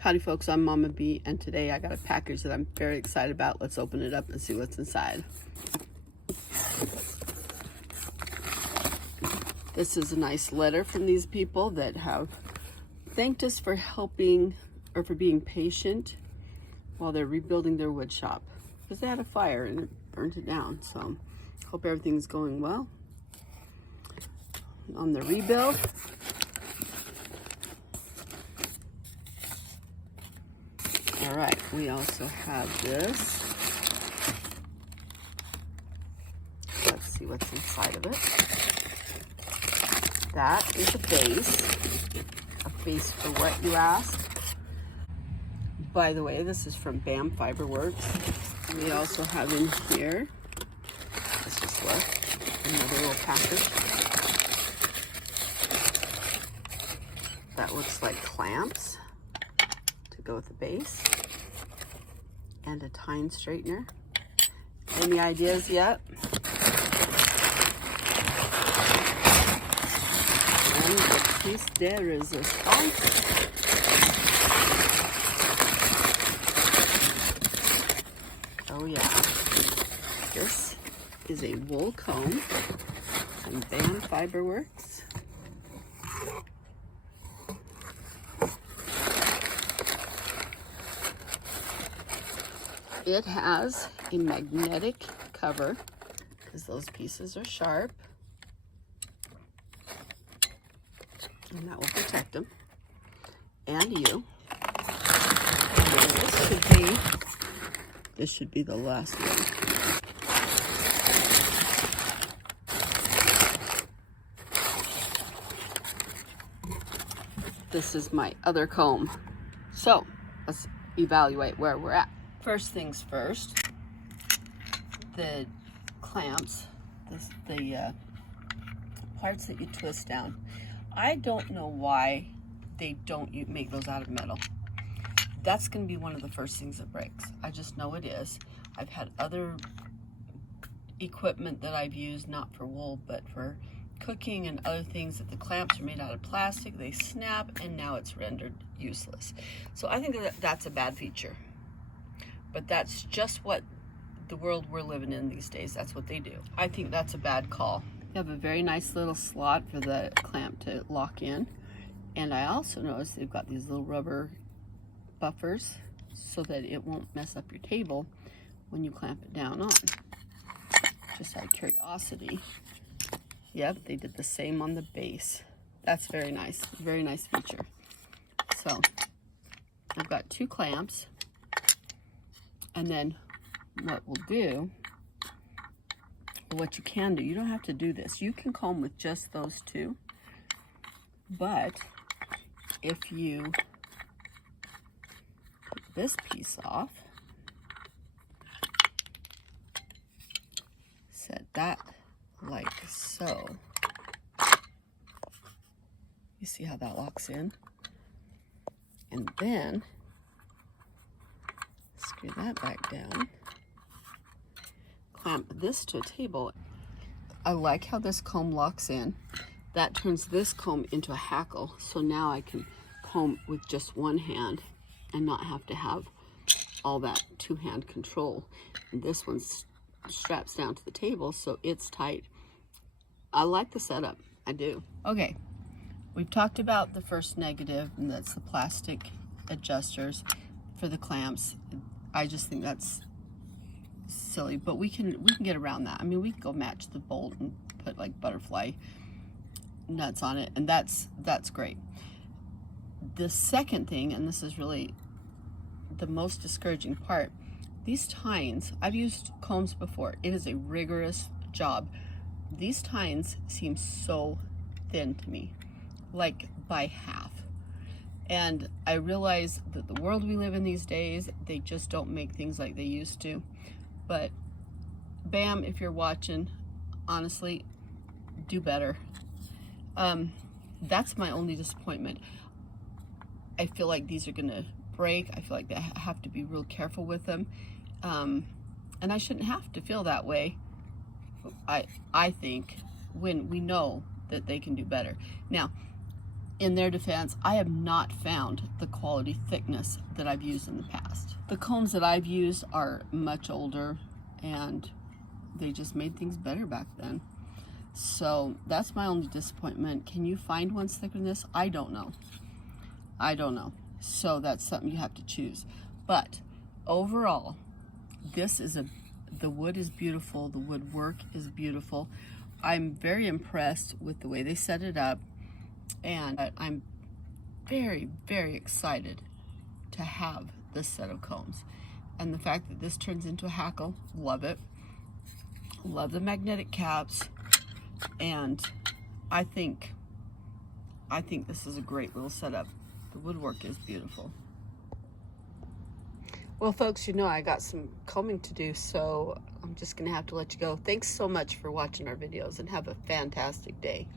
Howdy folks, I'm Mama B, and today I got a package that I'm very excited about. Let's open it up and see what's inside. This is a nice letter from these people that have thanked us for helping or for being patient while they're rebuilding their wood shop, because they had a fire and it burned it down. So hope everything's going well on the rebuild. All right, we also have this. Let's see what's inside of it. That is a base. A base for what, you ask? By the way, this is from BAM Fiberworks. We also have in here, let's just look, another little package. That looks like clamps to go with the base. And a tine straightener. Any ideas yet? And the piece de resistance. Oh yeah, this is a wool comb from BAM Fiberworks. It has a magnetic cover because those pieces are sharp, and that will protect them and you. And this should be the last one. This is my other comb. So let's evaluate where we're at. First things first, the clamps, the parts that you twist down. I don't know why they don't make those out of metal. That's going to be one of the first things that breaks. I just know it is. I've had other equipment that I've used, not for wool, but for cooking and other things, that the clamps are made out of plastic, they snap, and now it's rendered useless. So I think that that's a bad feature. But that's just what the world we're living in these days. That's what they do. I think that's a bad call. You have a very nice little slot for the clamp to lock in. And I also noticed they've got these little rubber buffers so that it won't mess up your table when you clamp it down on. Just out of curiosity. Yep, they did the same on the base. That's very nice feature. So I've got two clamps. And then what we'll do, what you can do, you don't have to do this. You can comb with just those two. But if you put this piece off, set that like so. You see how that locks in? And then screw that back down. Clamp this to a table. I like how this comb locks in. That turns this comb into a hackle, so now I can comb with just one hand and not have to have all that two-hand control. And this one straps down to the table, so it's tight. I like the setup, I do. Okay, we've talked about the first negative, and that's the plastic adjusters for the clamps. I just think that's silly, but we can get around that. I mean, we can go match the bolt and put like butterfly nuts on it, and that's great. The second thing, and this is really the most discouraging part, these tines, I've used combs before. It is a rigorous job. These tines seem so thin to me, like by half. And I realize that the world we live in these days, they just don't make things like they used to. But BAM, if you're watching, honestly, do better. That's my only disappointment. I feel like these are gonna break. I feel like I have to be real careful with them. And I shouldn't have to feel that way, I think, when we know that they can do better. Now, in their defense, I have not found the quality thickness that I've used in the past. The combs that I've used are much older, and they just made things better back then. So that's my only disappointment. Can you find ones thicker than this? I don't know. I don't know. So that's something you have to choose. But overall, this is the wood is beautiful. The woodwork is beautiful. I'm very impressed with the way they set it up, and I'm very, very excited to have this set of combs. And the fact that this turns into a hackle, love it. Love the magnetic caps, and I think this is a great little setup. The woodwork is beautiful. Well, folks, you know I got some combing to do, so I'm just gonna have to let you go. Thanks so much for watching our videos, and have a fantastic day.